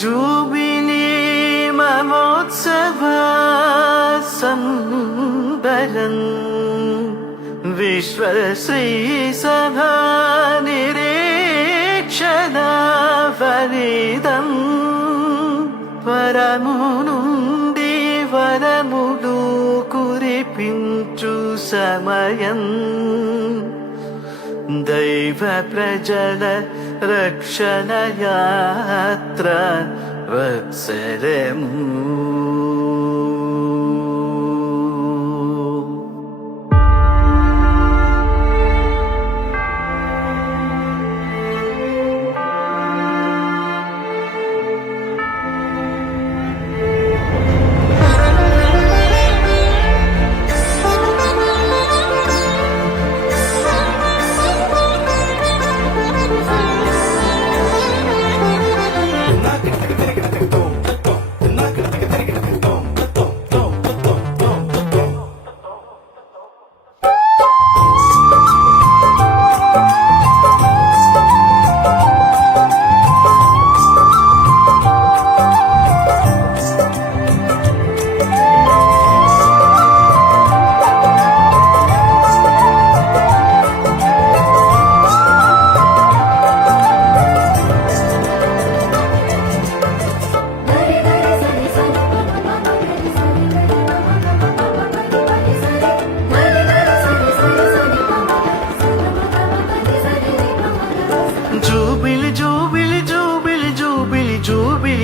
Jubilee మహోత్సవ సంబరం విశ్వశ్రీ సభా నిరీక్షణ ఫలితం పరము నుండి వరములు కురిపించు సమయం దైవ ప్రజల రక్షణ యాత్ర వత్సరము.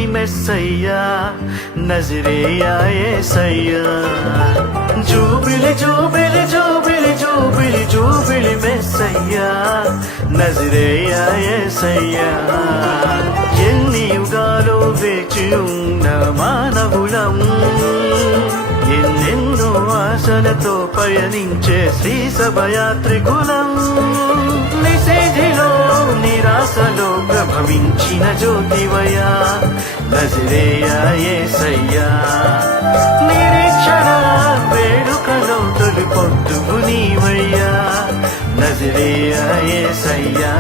మెస్సయ్యా నజరేయా యేసయ్యా జూబిలి జూబిలి జూబిలి జూబిలి జూబిలి మెస్సయ్యా నజరేయా యేసయ్యా ఎన్ని యుగాలో వేచి ఉన్న మానవులం ఎన్నెన్నో ఆశలతో పయనించే శ్రీ సభయాత్రికులం నిషేధిలో నిరాశలో ప్రభవించిన జ్యోతివయ్యా నజరేయా యేసయ్యా నిరీక్షణ వేడుకలో తొలి పొద్దుగు నీవయ్యా నజరేయా యేసయ్యా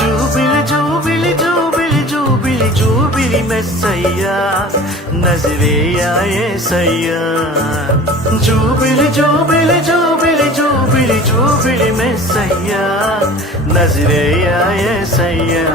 జూబిలి జూబిలి జూబిలి జూబిలి జూబిలి మెస్సయ్యా నజరేయా యేసయ్యా జూబిలి జూబిలి జూబిలి జూబిలి జూబిలి మెస్సయ్యా నజరేయా యేసయ్యా.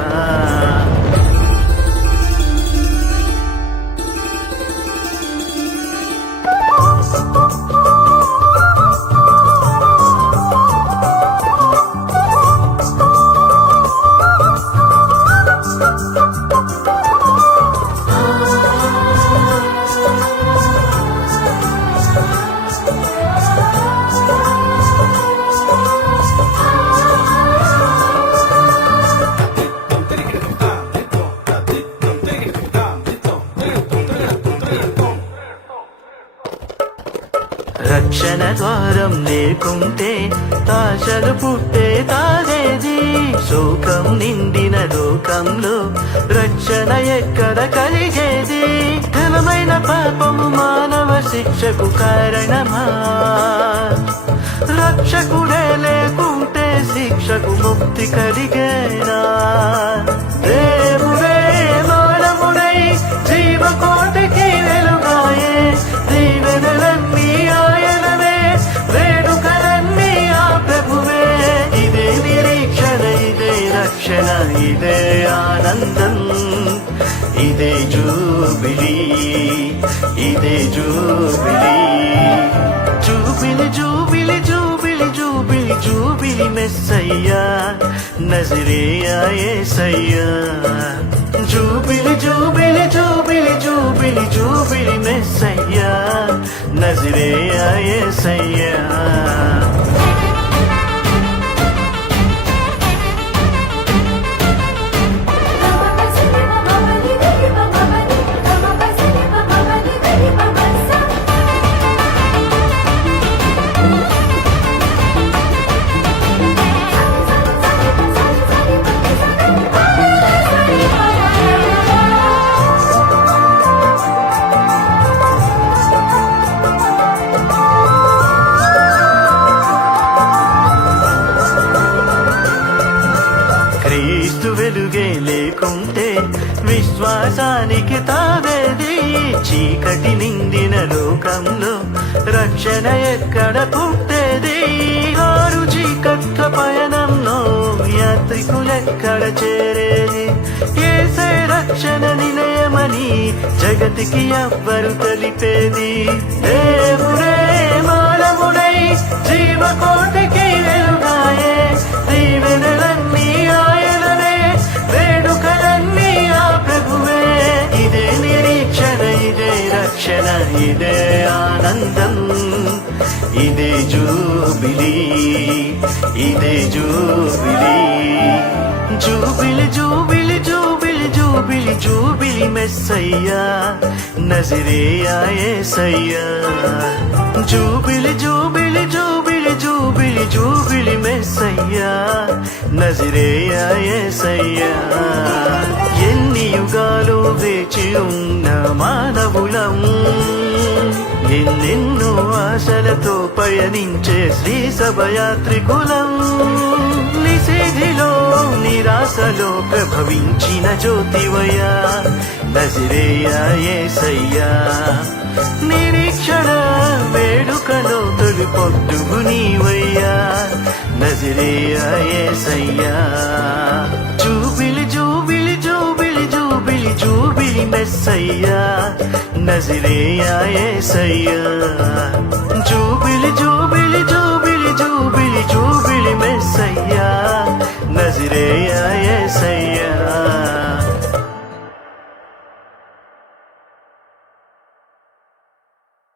రక్షణ ద్వారం లేకుంటే ఆశలు పుట్టే తాగేది శోకం నిండిన లోకంలో రక్షణ ఎక్కడ కలిగేది ఘనమైన పాపము మానవ శిక్షకు కారణమా రక్షకుడే లేకుంటే శిక్షకు ముక్తి కలిగేనా దేవుడే మానవుడై జీవకోటికి వెలుగాయే దీవెనలన్నీ ఆయనవే వేడుకలన్నీ ఆ ప్రభువే ఇదే నిరీక్షణ ఇదే రక్షణ ఇదే ఆనందం ఇదే జూబిలీ ఇదే జూబిలీ జూబిలి జూబిలి జూబిలి జూబిలి జూబిలి మెస్సయ్యా నజరేయా యేసయ్యా జూబిలి జూబిలి జూబిలి జూబిలి జూబిలి మెస్సయ్యా నజరేయా యేసయ్యా. వికాసానికి తావేది చీకటి నిండిన లోకంలో రక్షణ ఎక్కడ పుట్టేది ఆరు చీకట్ల పయనంలో యాత్రికులెక్కడ చేరేది ఏసే రక్షణ నిలయమని జగతికి ఎవ్వరు తెలిపేది దేవుడే మానవుడై జీవకోటికి వెలుగాయే దీవెనలన్నీ ఆయనవే వేడుకలన్నీ ఆ ప్రభువే ఇదే నిరీక్షణ ఇదే రక్షణ ఇదే ఆనందం ఇదే జూబిలీ ఇదే జూబిలీ జూబిలి జూబిలి జూబిలి జూబిలి జూబిలి మెస్సయ్యా నజరేయా యేసయ్యా జూబిలి జూబిలి జూబిలి జూబిలి జూబిలి మెస్సయ్యా నజరేయా యేసయ్యా ఎన్ని యుగాలు వేచి ఉన్న మానవులం ఎన్నెన్నో ఆశలతో పయనించే శ్రీ సభయాత్రికులం నిషేధిలో నిరాశలో ప్రభవించిన జ్యోతివయ్యా నజరేయా యేసయ్యా నిరీక్షణ వేడుకలో తొలి పొద్దుగు నీవయ్యా నజరేయా యేసయ్యా జూబిలి జూబిలి జూబిలి జూబిలి జూబిలి మెస్సయ్యా నజరేయా యేసయ్యా